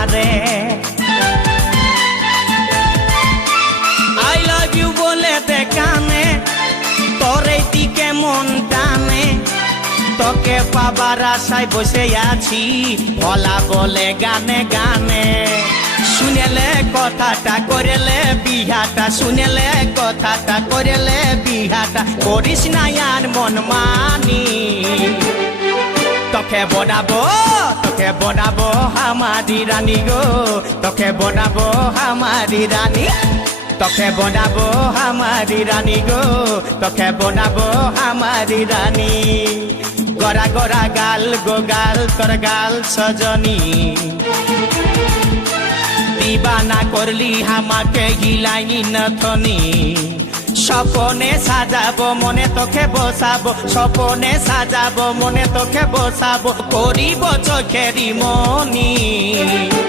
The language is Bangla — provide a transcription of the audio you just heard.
রে আই লাভ ইউ বলে দে কানে তোর এই দিকে মন টানে তোকে পাবার আশায় বসে আছি ভোলা বলে গানে গানে শুনেলে কথাটা করেলে বিহাটা শুনেলে কথাটা করেলে বিহাটা করিস না আর মন মানি তোকে বনাবো আমারি রানী গো তোকে বনাবো আমারি রানী তোকে বনাবো আমারি রানী গো তোকে বনাবো আমারি রানী গড়া গড়া গাল গো গাল তোর গাল সজনী দিবানা করলি আমাকে গিলাইনি নথনি স্বপনে সাজাবো মনে তোকে বসাবো স্বপনে সাজাবো মনে তোকে বসাবো করিব চোখেরি মনি